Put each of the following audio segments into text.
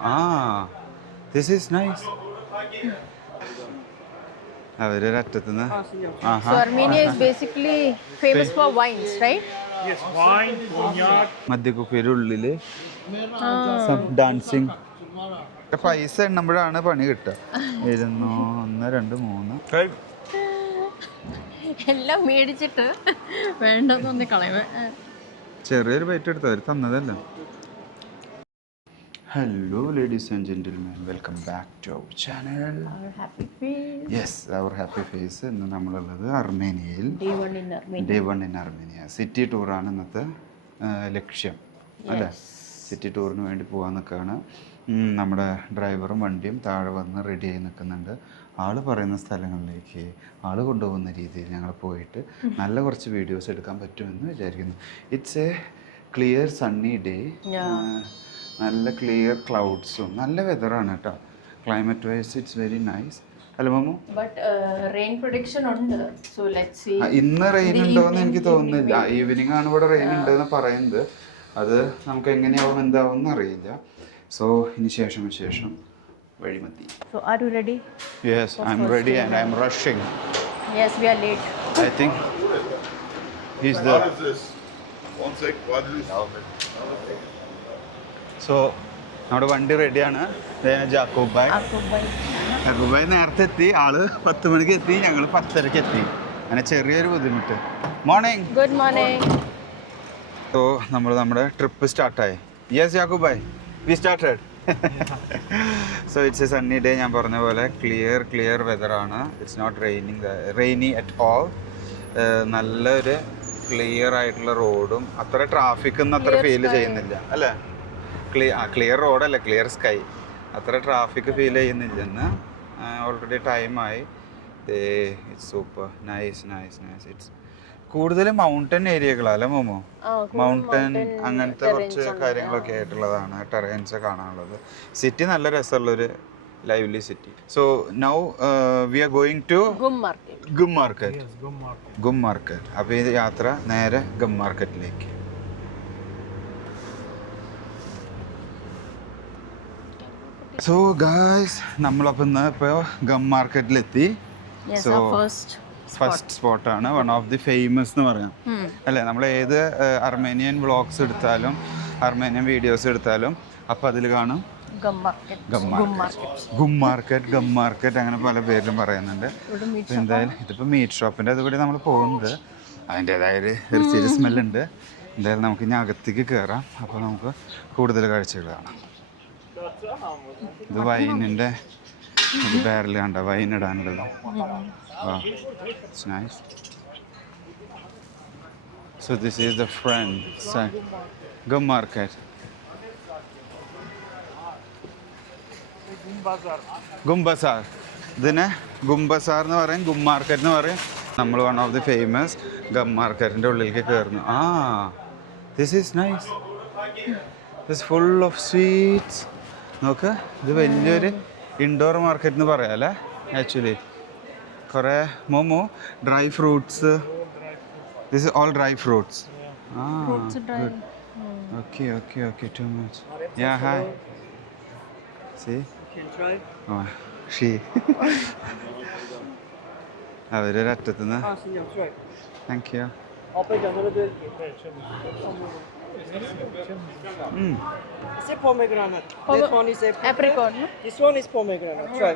Ah, this is nice. So Armenia is basically famous for wines, right? Yes, wine, cognac. മദ്യക്കുപ്പിയുടെ dancing പൈസ എണ്ണുമ്പോഴാണ് പണി കിട്ടുക. 1 2 3 എല്ലാം മേടിച്ചിട്ട് വേണ്ടതൊന്ന് കളയുക. ചെറിയൊരു ബൈറ്റ് എടുത്തു, അവർ തന്നതല്ല. Hello ladies and gentlemen, welcome back to our channel. Yes, our happy face. ഇന്ന് നമ്മളുള്ളത് അർമേനിയയിൽ, ഡേ 1 ഇൻ അർമേനിയ. സിറ്റി ടൂറാണ് ഇന്നത്തെ ലക്ഷ്യം അല്ലേ? സിറ്റി ടൂറിന് വേണ്ടി പോകാൻ നിൽക്കുകയാണ്. നമ്മുടെ ഡ്രൈവറും വണ്ടിയും താഴെ വന്ന് റെഡിയായി നിൽക്കുന്നുണ്ട്. ആൾ പറയുന്ന സ്ഥലങ്ങളിലേക്ക് ആൾ കൊണ്ടുപോകുന്ന രീതിയിൽ ഞങ്ങൾ പോയിട്ട് നല്ല കുറച്ച് വീഡിയോസ് എടുക്കാൻ പറ്റുമെന്ന് വിചാരിക്കുന്നു. ഇറ്റ്സ് എ ക്ലിയർ സണ്ണി ഡേ. നല്ല ക്ലിയർ ക്ലൗഡ്സും നല്ല വെതറാണ് കേട്ടോ. Climate vice it's very nice. അല്ല മമ്മു? ഇന്ന് റെയിൻ ഉണ്ടോയെന്ന് എനിക്ക് തോന്നുന്നില്ല. ഈവനിങ് ആണ് ഇവിടെ റെയിൻ ഉണ്ടെന്ന് പറയുന്നത്. അത് നമുക്ക് എങ്ങനെയാവും എന്താവും എന്നറിയില്ല. സോ ഇനി ശേഷം വഴിമതി. So are you ready? Yes, I'm ready and I'm rushing. Yes, we are late. I think he's the... What is this? One sec, what is this? So നമ്മുടെ വണ്ടി റെഡിയാണ്. ജാക്കൂബ് ഭായ് നേരത്തെ എത്തി. ആള് 10 മണിക്ക് എത്തി, ഞങ്ങൾ 10:30 എത്തി. അങ്ങനെ ചെറിയൊരു ബുദ്ധിമുട്ട്. മോർണിംഗ്. Good morning. സോ നമ്മുടെ ട്രിപ്പ് സ്റ്റാർട്ടായി. Yes Jakub bhai, we started. So it's a sunny day. ഞാൻ പറഞ്ഞ പോലെ ക്ലിയർ വെതറാണ്. It's not rainy at all. നല്ലൊരു ക്ലിയർ ആയിട്ടുള്ള റോഡും അത്ര ട്രാഫിക്കൊന്നും അത്ര ഫീൽ ചെയ്യുന്നില്ല അല്ലേ? ക്ലിയർ റോഡല്ല, ക്ലിയർ സ്കൈ. അത്ര ട്രാഫിക് ഫീൽ ചെയ്യുന്നില്ലെന്ന്. ഓൾറെഡി ടൈമായി. It's super nice. ഇറ്റ്സ് കൂടുതലും മൗണ്ടൻ ഏരിയകളല്ലേ മോമോ? മൗണ്ടൻ അങ്ങനത്തെ കുറച്ച് കാര്യങ്ങളൊക്കെ ആയിട്ടുള്ളതാണ് ടെറൈൻസ് കാണാനുള്ളത്. സിറ്റി നല്ല രസമുള്ളൊരു lively city. So now we are going to GUM market. അപ്പോൾ ഈ യാത്ര നേരെ ഗും മാർക്കറ്റിലേക്ക്. സോ ഗായ്സ്, നമ്മളപ്പോൾ ഇന്ന് ഇപ്പോൾ ഗം മാർക്കറ്റിലെത്തി. സോ ഫസ്റ്റ് സ്പോട്ടാണ്, വൺ ഓഫ് ദി ഫേമസ് എന്ന് പറയാം അല്ലേ? നമ്മൾ ഏത് അർമേനിയൻ വ്ളോഗ്സ് എടുത്താലും അർമേനിയൻ വീഡിയോസ് എടുത്താലും അപ്പോൾ അതിൽ കാണും ഗം മാർക്കറ്റ് അങ്ങനെ പല പേരിലും പറയുന്നുണ്ട്. എന്തായാലും ഇതിപ്പോൾ മീറ്റ് ഷോപ്പിൻ്റെ അതുകൂടി നമ്മൾ പോകുന്നത്. അതിൻ്റേതായ ഒരു ചെറിയ സ്മെല്ലുണ്ട്. എന്തായാലും നമുക്ക് ഇനി അകത്തേക്ക് കയറാം. അപ്പോൾ നമുക്ക് കൂടുതൽ കാഴ്ചകൾ കാണാം. ഇത് വൈനിൻ്റെ ഒരു ബാരൽ കണ്ട, വൈൻ ഇടാനുള്ളത്. It's nice. So this is the Gum market. Gum bazaar. ഇതിനെ ഗും ബസാർ എന്ന് പറയും, ഗും മാർക്കറ്റ് എന്ന് പറയും. നമ്മൾ one of the famous gum മാർക്കറ്റിൻ്റെ ഉള്ളിലേക്ക് കയറുന്നു. This is nice. This full of sweets. നോക്ക്, ഇത് വലിയൊരു ഇൻഡോർ മാർക്കറ്റ് എന്ന് പറയാം അല്ലേ? ആക്ച്വലി കുറേ Momo dry fruits. This is all dry fruits. Okay too much. Yeah hi. See she അവരൊരറ്റത്തുനിന്ന്. Thank you. It's a pomegranate. That one is apricot. No? This one is pomegranate. Try.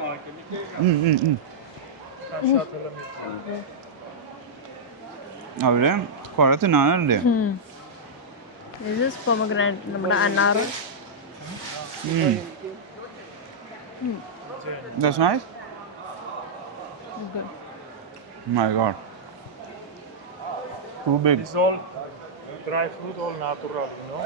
അവര് കുറെ തിന്നാനുണ്ട്. This is pomegranate. നമ്മുടെ അനാർ. That's nice. Okay. My God. Too big. It's all dry fruit, all natural, you know?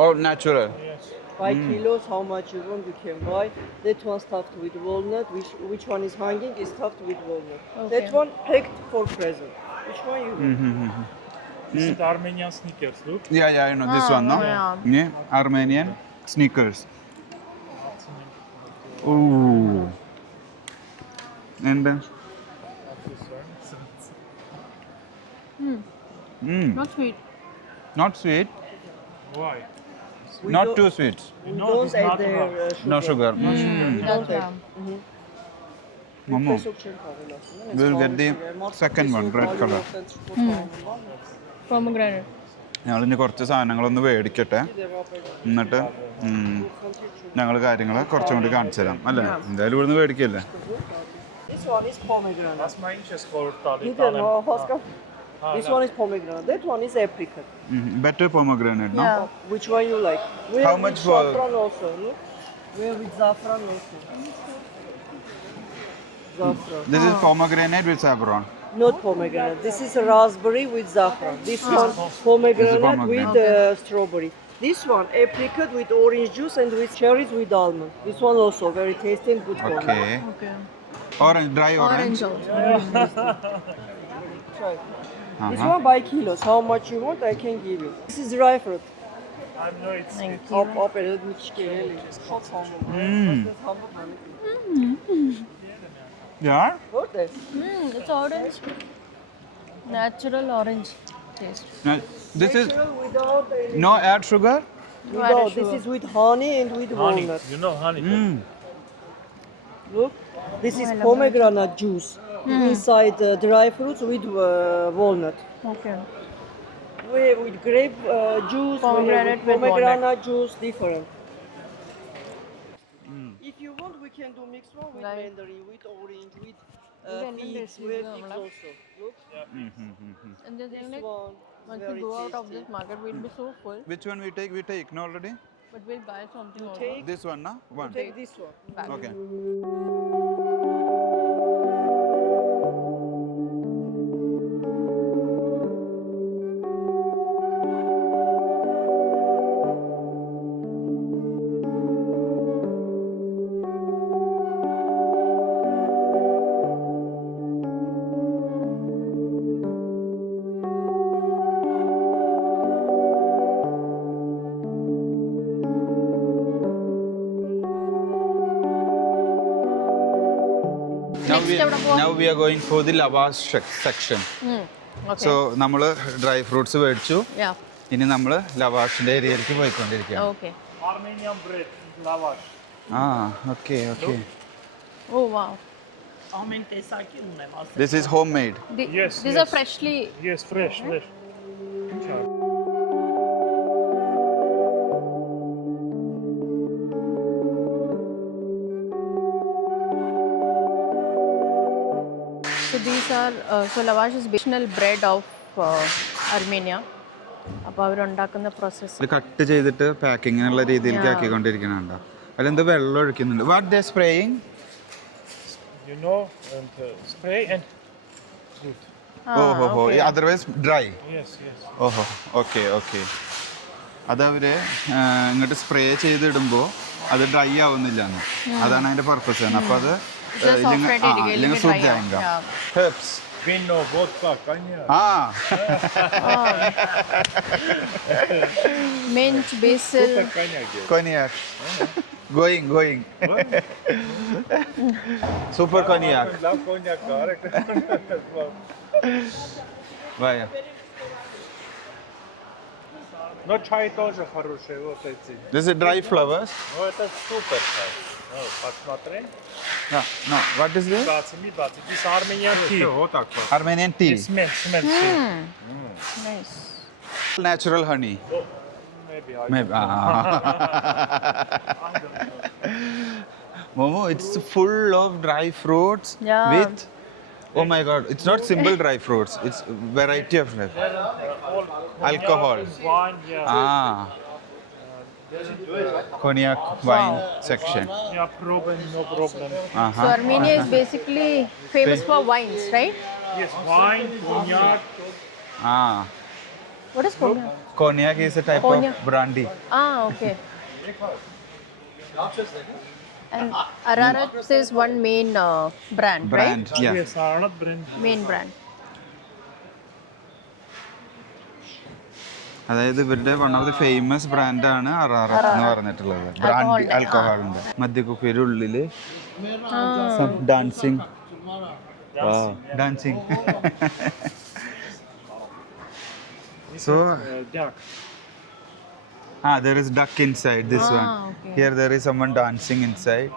All natural. Yes. 5 kilos, how much you want, you can buy. That one stuffed with walnut. Which one is hanging is stuffed with walnut. Okay. That one packed for present. Which one you want? This is the Armenian sneakers, look. Yeah, I know this one, no? Yeah. Yeah, Armenian sneakers. Ooh. And Not sweet. not sweet. Why? We Not don't- too sweet. We No, don't it's add not their No sugar. We don't Gotcha. add. Momo, we'll get the second one, red color. Pomegranate. ഞങ്ങളിനി കുറച്ച് സാധനങ്ങളൊന്ന് മേടിക്കട്ടെ, എന്നിട്ട് ഞങ്ങൾ കാര്യങ്ങൾ കുറച്ചും കൂടി കാണിച്ചു തരാം അല്ലേ? എന്തായാലും ഇവിടുന്ന് മേടിക്കല്ലേ. This one is pomegranate. Was meinst du es called Peter, no, Oscar. This one is pomegranate. That one is apricot. Better pomegranate, no? Yeah. Which one you like? We How have much with for- saffron also. Look. We have with saffron also. Saffron. This is pomegranate with saffron. Not pomegranate. This is raspberry with saffron. This one pomegranate pomegranate. with strawberry. This one apricot with orange juice and with cherries with almond. This one also very tasty and good for me. Okay. Okay. Orange, dry orange. Orange also. Try. This one by kilos. How much you want, I can give you. This is dry fruit. I know it's Thank Up, you. up, a little bit scary. Yeah. Good day. It's orange. Natural orange taste. Now, this is Natural without any. no add sugar. Without. This is with honey and with honey. walnut. You know honey. Look, this is pomegranate juice. Inside dry fruits with walnut. Okay. We have with grape juice, Pomegranate with pomegranate juice, different. If you want, we can do mixed one with Right. mandarin, with orange, with ഇതെല്ലാം figs. taste We have ചെയ്ത് figs നമ്മള് also. Look, And the thing this like, one is once we very go out of tasty. this market, we'll be so full. Which one we take? We take no already. But we'll buy something also. Take, This one, na? One. take this one. Okay. Now we are going for the lavash section. Okay. So നമ്മൾ dry fruits മേടിച്ചു. Yeah. ഇനി നമ്മൾ ലവാഷിന്റെ ഏരിയയിലേക്ക് പോയിക്കൊണ്ടിരിക്കുകയാണ്. Okay. Armenian bread, lavash. ആ okay okay. Oh wow. This is homemade. Yes, These yes. are freshly. Yes, fresh, fresh. So these are so lavash is traditional bread of Armenia. അപ്പോൾ അവരുണ്ടാക്കുന്ന പ്രോസസ്സ് ഇത് കട്ട് ചെയ്തിട്ട് പാക്കിങ്ങിനുള്ള രീതിയിലേക്ക് ആക്കിക്കൊണ്ടിരിക്കുന്നുണ്ടോ? അതിലെന്ത് വെള്ളം ഒഴിക്കുന്നുണ്ട്. What they spraying? You know, and spray and fruit. ഓഹോ അതർവൈസ് ഡ്രൈ. Yes, yes. ഓഹോ ഓക്കെ ഓക്കെ. അതവര് ഇങ്ങോട്ട് സ്പ്രേ ചെയ്തിടുമ്പോൾ അത് ഡ്രൈ ആവുന്നില്ല എന്ന്. അതാണ് അതിന്റെ പർപ്പസ്. അപ്പോൾ അത് ഇല്ലെങ്കിൽ സുഖായെങ്ക herbs. Vino, vodka, cognac. mint, basil. Cognac. Going. Super cognac. Love cognac, correct. Вая. Но чай тоже хороший, вот эти. This is dry flowers. Ну, это супер чай. Ну, посмотри. No. What is this? 20. This Armenian tea. Вот так вот. Armenian tea. Smell tea. Nice. Natural honey. Oh, maybe I Maybe. Momo, it's full of dry fruits Yeah. with. Oh my God! It's not simple dry fruits. It's variety of dry fruits. Alcohol. Wine, yeah. Cognac wine section. Yeah, problem, no problem. So Armenia is basically famous for wines, right? Yes, wine, cognac. What is cognac? Cognac is a type Cognac. of brandy. Okay. And Ararat is one main brand, Brand, right? yeah. Yes, Arnott brand. Main brand. അതായത് ഇവരുടെ one of the famous ബ്രാൻഡാണ് അറാറത്ത് എന്ന് പറഞ്ഞിട്ടുള്ളത്. ബ്രാൻഡി ആൽക്കഹോളിന്റെ മദ്യക്കുപ്പിയുടെ ഉള്ളില് dancing dancing. So Duck. Ah, there is duck inside this one. okay. Here there is someone dancing inside.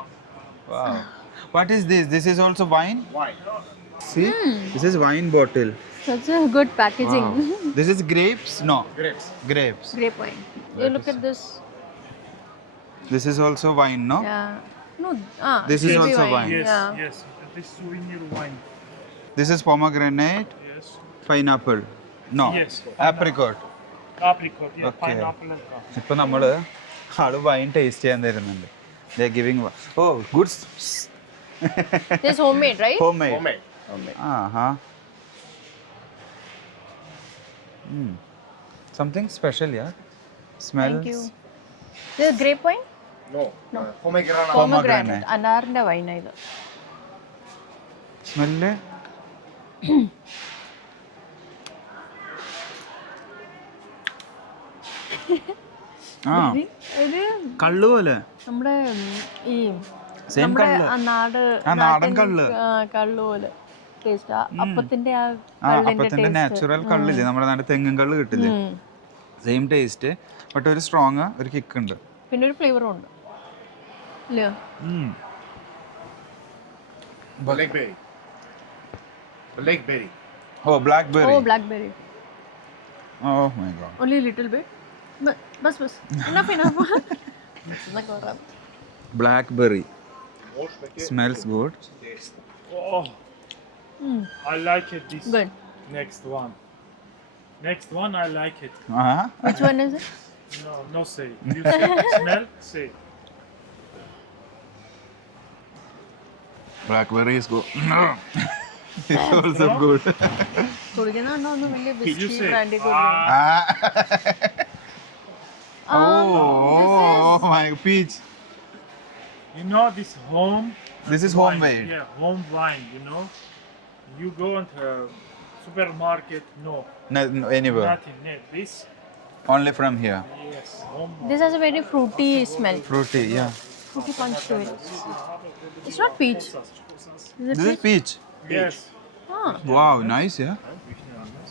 Wow. What is this? This is also wine? Wine. See? This is wine bottle. Such a good packaging. Wow. This is grapes? No. Grapes. Grapes. Grape wine. You look at this. This is also wine, no? Yeah. No. This is grape also wine. Yes, Yeah. yes. This souvenir wine. This is pomegranate, Yes. pineapple. No. Yes. Apricot. Apricot, yeah, Okay. pineapple and car. ഇപ്പൊ നമ്മള് ആള് wine taste ചെയ്യാൻ തരുന്നുണ്ട്. They are giving oh good This homemade, right? homemade. Homemade. Uh-huh. Something special, yeah. Smells. Thank you. This is grape wine? No. No. Pomegranate. Pomegranate. അനാറിന്റെ വൈനാ ഇത്. Smell. ആ ഇത് കള്ള് പോലെ നമ്മുടെ ഈ Same നമ്മുടെ കള്ള്. ആ നാടൻ നാട്ടിൻ കള്ള്. കള്ള് പോലെ ടേസ്റ്റ് അപ്പത്തിന്റെ ആ ആ കള്ളിന്റെ അപ്പത്തിന്റെ taste. നാച്ചുറൽ കള്ളില്ലേ നമ്മുടെ നാട്ടിൽ തെങ്ങും കള്ള് കിട്ടില്ലേ സെയിം ടേസ്റ്റ് ബട്ട് ഒരു സ്ട്രോങ് ഒരു കിക്ക് ഉണ്ട്. പിന്നെ ഒരു ഫ്ലേവറും ഉണ്ട് ഇല്ലേ? Blackberry. Blackberry. Oh blackberry. Oh blackberry. Oh my god. only little bit ബസ് ബസ് enough enough എന്നൊക്കെ പറയാം. Blackberry. Smells good. Oh, I like it. This Good. next one. Next one, I like it. Which one is it? No, say. You say, smell, say. Blackberry is good. It's also good. കുടിക്കുന്നുണ്ടോ ഒന്ന് വലിയ Did you ബിസ്കി say? Brandy Oh my peach. You know this home. This is wine. homemade. Yeah, home wine. You know, you go into a supermarket. No, No, anywhere. nothing. No, this. Only from here. Yes, home. This has a very fruity smell. Fruity, yeah. Fruity punch to it. It's not peach. Is it This is peach. Yes. Ah, Wow, nice, yeah.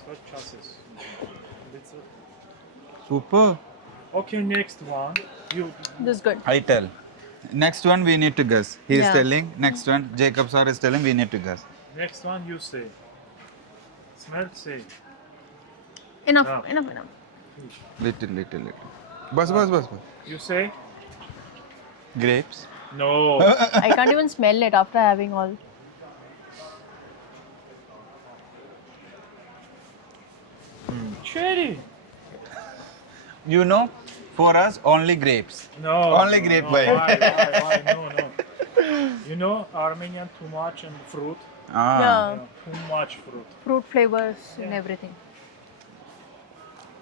What chances? Super. Okay, next one. You. this is good. I tell. Next one we need to guess. He is Yeah. telling. Next one, Jacob sir is telling. We need to guess. Next one, you say. Smell, say. Enough, Ah. enough. Little. Bus. You say. Grapes. No. I can't even smell it after having all. Cherry. You know, for us only grapes. No. Only grape no, wine. Why? No. You know, Armenian too much and fruit. Ah. Yeah, Too much fruit. fruit flavors and everything.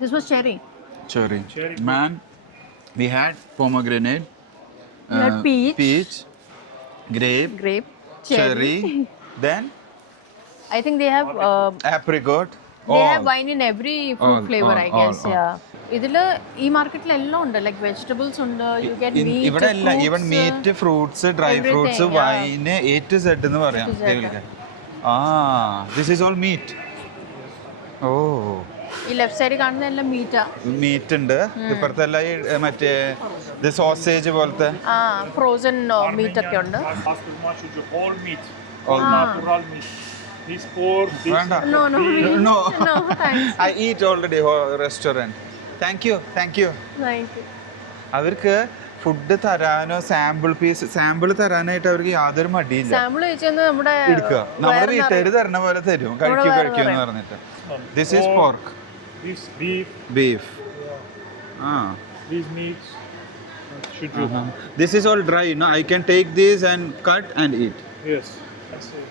This was cherry. Cherry. Cherry. Man, we had pomegranate. We had peach. Grape. Grape, Cherry. Then I think they have apricot. they have wine in every fruit All, flavor, I all, guess. Yeah. ഇതില് ഈ മാർക്കറ്റിൽ എല്ലാം ഉണ്ട് like vegetables ഉണ്ട് you get meat ഇവിടെ അല്ല even meat fruits dry fruits everything, yeah. വൈന് A to Z എന്ന് പറയാം ദിസ് ഈസ് ഓൾ മീറ്റ് ഓ ഈ ലെഫ്റ്റ് സൈഡ് കാണുന്ന എല്ലാം മീറ്റാ. മീറ്റ് ഉണ്ട് ഇപ്പുറത്തെ എല്ലാം ഈ മറ്റേ ഇത് സോസേജ് പോലത്തെ ആ ഫ്രോസൺ മീറ്റ് ഒക്കെ ഉണ്ട്. Ask too much with the whole meat. All All natural meat. This pork, this. വേണ്ട No, no. No No, thanks. I eat already restaurant thank you Thank you. അവർക്ക് ഫുഡ് തരാനോ സാമ്പിൾ തരാനായിട്ട് അവർക്ക് യാതൊരു മടിയില്ല സാമ്പിൾ ചോദിച്ചെന്ന് നമ്മുടെ എടുക്കുക നമ്മുടെ വീട്ടുകാർ തരണ പോലെ തരും കഴിക്കൂ എന്ന് പറഞ്ഞിട്ട് this is pork This beef, beef ആ these meats. Should you? This is all dry no I can take these and cut and eat Yes. That's it.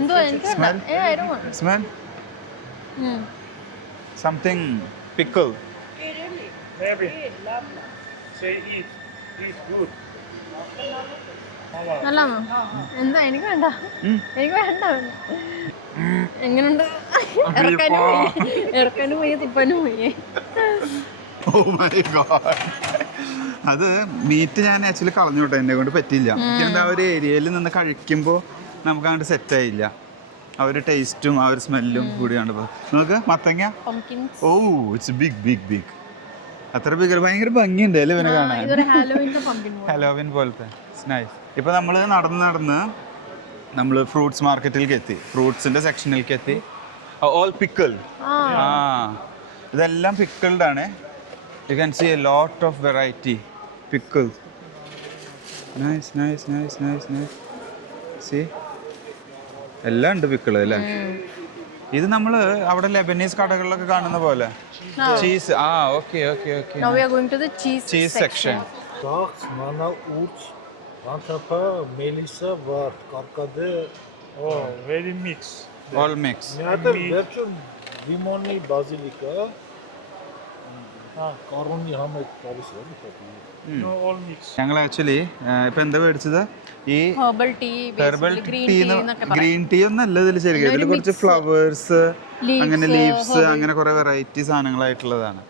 എന്തോ എനിക്ക് Smell? I don't want. Smell something pickle Maybe. Say eat. Eat good. Mama. നല്ലാണോ? എന്താ എനിക്ക് വേണ്ട. എനിക്ക് വേണ്ട. എങ്ങനുണ്ട്? ഇറക്കാനും പോയി തുപ്പാനും പോയി. ഓ മൈ ഗോഡ് അത് മീറ്റ് ഞാൻ ആക്ച്വലി കളഞ്ഞോട്ടെ എന്നെ കൊണ്ട് പറ്റില്ല എനിക്ക് ആ ഒരു ഏരിയയിൽ നിന്ന് കഴിക്കുമ്പോൾ നമുക്ക് അങ്ങോട്ട് സെറ്റ് ആയില്ല ആ ഒരു ടേസ്റ്റും ആ ഒരു സ്മെല്ലും കൂടി കണ്ടപ്പോൾ നമുക്ക് മത്തങ്ങ Pumpkins. ഓ ഇറ്റ്സ് ബിഗ് അത്ര ഭയങ്കര ഭംഗിയുണ്ട് അല്ലേ ഇവനെ കാണാൻ. ഇതൊരു ഹാലോവിൻ്റെ പമ്പിൻ ഹലോവിൻ പോലത്തെ നൈസ്. ഇപ്പൊ നമ്മൾ നടന്ന് നമ്മൾ ഫ്രൂട്ട്സ് മാർക്കറ്റിലേക്ക് എത്തി, ഫ്രൂട്ട്സിന്റെ സെക്ഷനിലേക്ക് എത്തി. All pickle. ഇതെല്ലാം പിക്കിൾഡ് ആണ്. You can see a lot of variety pickles. Nice nice nice nice nice. See എല്ലാം ഉണ്ട് പിക്കിൾ അല്ലേ. ഇത് നമ്മൾ അവിടെ ലെബനീസ് കടകളിലൊക്കെ കാണുന്ന പോലെ cheese. Okay okay okay. Now we are going to the cheese section. Dax, mana, urç, antapa, melisa var, karkade. Oh, very mix. All mix. Nerede verçun limoni, bazilika. Ha, karuni hamet polis var mı tabii? No, all mix. ഞങ്ങൾ actually ഇപ്പൊ എന്താ മേടിച്ചത്? ഈ herbal tea, herbal green tea. Tea എന്നൊക്കെ പറയും. Green tea ഒന്നും അല്ല ഇതിൽ ശരിക്കും. ഇതിൽ കുറച്ച് ഫ്ലവേഴ്സ്, അങ്ങനെ ലീവ്സ്, അങ്ങനെ കുറെ വെറൈറ്റി സാധനങ്ങളായിട്ടുള്ളതാണ്.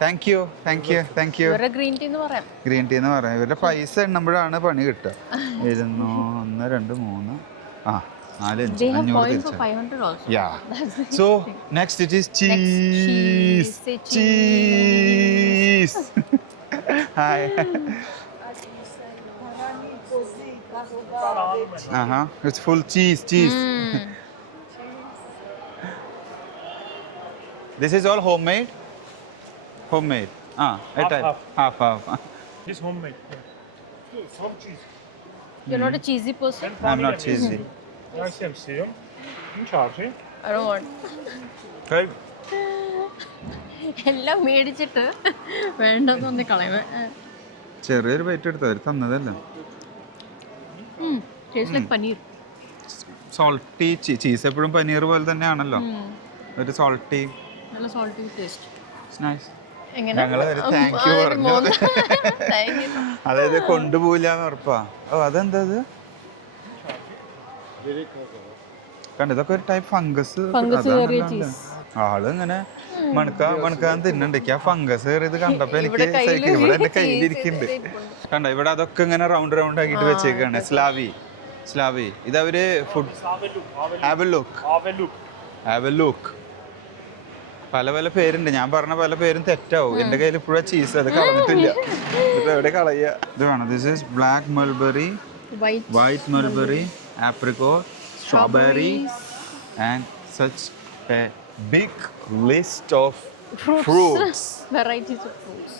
Thank you thank you thank you. ഇവരുടെ ഗ്രീൻ ടീ എന്ന് പറയാം. ഗ്രീൻ ടീ എന്ന് പറയാം. ഇവരുടെ പൈസ എണ്ണുമ്പോഴാണ് പണി കിട്ടുക. 1 2 3 4 5 They have 500 coins for തിരിച്ചാണ്. 500 also. Yeah. That's the So thing. next it is cheese. cheese. Say Cheese. Hi. It's full cheese. This is all homemade. Homemade. A type. Half. This homemade. Yeah. Some cheese. You're not a cheesy person? I'm not cheesy. I can see you. In charge. I don't want. Okay. എല്ലാം മേടിച്ചിട്ട് വേണ്ടെന്ന് ഒന്ന് കളയുക. ചെറിയൊരു bite എടുത്തു അവർ തന്നതല്ല. Taste like paneer. Salty cheese എപ്പോഴും പനീർ പോലെ തന്നെയാണല്ലോ. ഒരു സോൾട്ടി. നല്ല സോൾട്ടി ടേസ്റ്റ്. നൈസ്. എങ്ങനെ? ഞങ്ങള് ഒരു താങ്ക് യു പറഞ്ഞു. അതായത് കൊണ്ടുപോയില്ല എന്ന് ഉറപ്പാ. അതെന്താ ഇത്? കണ്ടു, ഇതൊക്കെ ഒരു ടൈപ്പ് ഫംഗസ്. ആള് ഇങ്ങനെ മണക്കാൻ തിന്നണ്ട്. ആ ഫംഗസ് കയറിയത് കണ്ടപ്പോ എനിക്ക് ഇവിടെ എന്റെ കയ്യിലിരിക്കുന്നുണ്ട്. കണ്ട, ഇവിടെ അതൊക്കെ ഇങ്ങനെ റൗണ്ട് ആക്കിട്ട് വെച്ചേക്കാണ്. സ്ലാവി ഇതവര് ഫുഡ്. Have A look. പല പേരുണ്ട്. ഞാൻ പറഞ്ഞ പല പേരും തെറ്റാവും. എന്റെ കയ്യിൽ ഇപ്പോഴും ചീസ്, അത് കളഞ്ഞിട്ടില്ല. ഇത് എവിടെ കളയുക? ഇത് വേണം. This is black mulberry, white mulberry, apricot, strawberry, and such a big list of fruits. Varieties of fruits.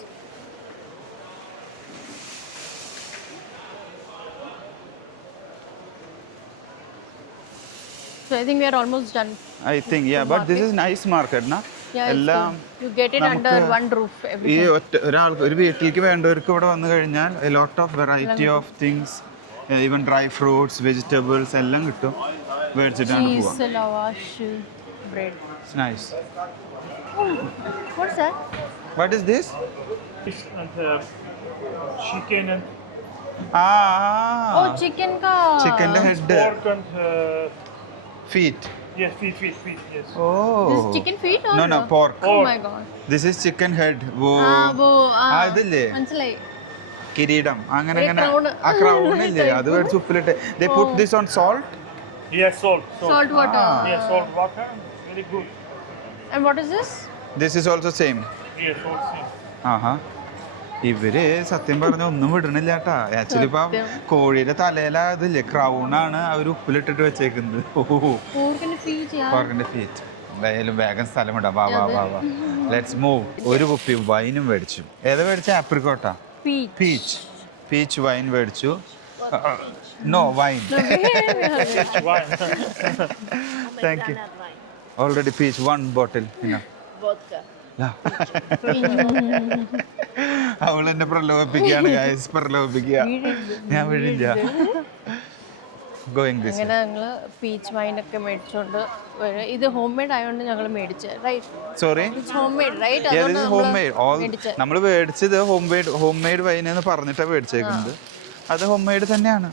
So I think we are almost done. I think, yeah, but this is nice market, na? Yeah, it's എല്ലാം good. You get it under one roof. ഈ Everything. ഒരു വീട്ടിലേക്ക് വേണ്ടവർക്ക് ഇവിടെ വന്നു കഴിഞ്ഞാൽ a lot of variety of things, even dry fruits, vegetables എല്ലാം കിട്ടും. മേടിച്ചിട്ടാണ് Cheese, പോവാ. lavash, bread. It's nice. What's that? What is this? Fish and chicken and Oh, chicken ka. Chicken head, pork and feet. yes, feet. Yes. This is Oh. chicken feet or No, pork. Oh my god. This is chicken head. वो ഇതില്ലേ മനസ്സിലായി. കിരീടം അങ്ങനെ ഒരു crown. ആ ക്രൗൺ ഇല്ലേ, അത് മേടിച്ച് ഉപ്പിലിട്ട്. They put this on salt. Yes, salt. Salt water. Yes, salt water. Very good. And what is this? This is also same. Yes, salt same. ആഹാ. ഇവര് സത്യം പറഞ്ഞ ഒന്നും വിടണില്ല കേട്ടാ. ആക്ച്വലി ഇപ്പൊ കോഴിയുടെ തലയില ഇതില്ലേ, ക്രൗൺ ആണ് അവർ ഉപ്പിലിട്ടിട്ട് വെച്ചേക്കുന്നത്. Pork feet, yeah. പോർക്കിന്റെ ഫീറ്റ്. എന്തായാലും വേഗം സ്ഥലം ഇടാം. വാ ലെറ്റ്സ് മൂവ്. ഒരു കുപ്പി വൈനും മേടിച്ചു. ഏതാ മേടിച്ച? ആപ്രിക്കോട്ടാ. പീച്ച് വൈൻ മേടിച്ചു. No wine. Thank you. Already peach 1 bottle. Vodka. അവൾ എന്നെ പ്രലോഭിപ്പിക്കുകയാണ്. ഞാൻ വീഴില്ല. Going this. അങ്ങനെ ഞങ്ങള് പീച്ച് വൈൻ ഒക്കെ മേടിച്ചോണ്ട് വരും. ഇത് ഹോം മെയ്ഡ് ആയതുകൊണ്ട് ഞങ്ങൾ മേടിച്ചത്. Right? Sorry, home made, right? Home made. നമ്മൾ മേടിച്ചത് ഹോം മെയ്ഡ് വൈൻ എന്ന് പറഞ്ഞിട്ടാണ് മേടിച്ചേക്കുന്നത്. അത് ഹോം മെയ്ഡ് തന്നെയാണ്.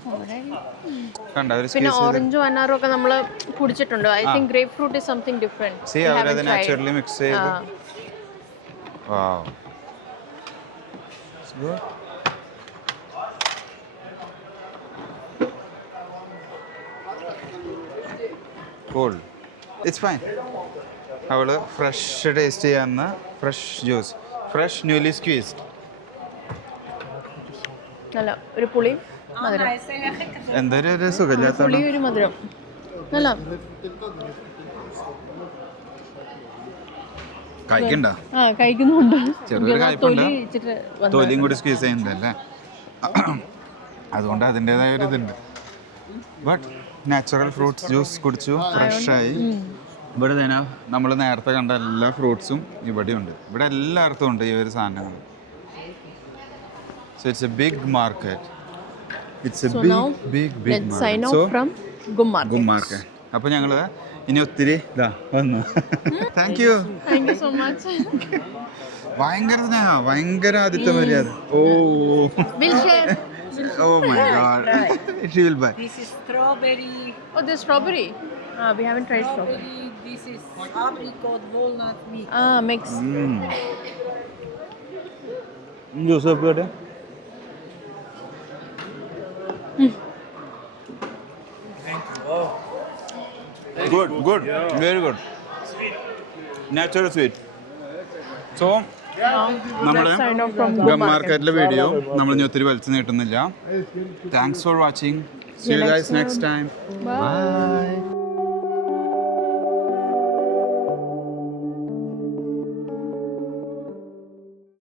കണ്ട, പിന്നെ ഓറഞ്ചും അനാറും ഒക്കെ നമ്മൾ കുടിച്ചിട്ടുണ്ട്. I think grapefruit is something different. See, അവരത് നാച്ചുറലി മിക്സ് ചെയ്ത്. Wow. It's good. Cool. It's fine. അവള് ഫ്രഷ് ടേസ്റ്റ് ചെയ്യാവുന്ന fresh juice. Fresh newly squeezed. നല്ല ഒരു പുളി മധുരം, എന്തൊരു ഒരു സുഖമില്ലാത്ത പുളി ഒരു മധുരം നല്ല കഴിക്കണ്ട. കഴിക്കുന്നുണ്ട്. ചെറിയൊരു കയ്പുണ്ട്. തൊലി ഇച്ചിട്ട് തൊലിയും കൂടി സ്ക്വീസ് ചെയ്യുന്നതല്ലേ, അതുകൊണ്ട് അതിൻ്റെതായ ഒരു ഇതുണ്ട്. ബട്ട് നാച്ചുറൽ ഫ്രൂട്ട്സ് ജ്യൂസ് കുടിച്ചു, ഫ്രഷായി. ഇവിടെ തന്നെ നമ്മൾ നേരത്തെ കണ്ട എല്ലാ ഫ്രൂട്ട്സും ഇവിടെയുണ്ട്. ഇവിടെ എല്ലായിടത്തും ഉണ്ട് ഈ ഒരു സാധനങ്ങൾ. So it's a big market. It's a big sign market. off so from GUM market. അപ്പോൾ ഞങ്ങൾ ഇനി ഒത്തിരി ഇതാ വന്നു. Thank you so much. ഭയങ്കര സ്നേഹ, ഭയങ്കര ആദിത്യ മര്യാദ. Oh We'll share. Oh my god. She will buy. This is strawberry. Oh, there's strawberry. We haven't tried strawberry. This is apricot walnut mix. Mix. Juice ഒക്കെ good good very good natural sweet. So നമ്മുടെ Sign off from GUM മാർക്കറ്റിലെ video നമ്മൾ ഇനി ഒത്തിരി വലിച്ചു നീട്ടുന്നില്ല. Thanks for watching. See you guys next time. By.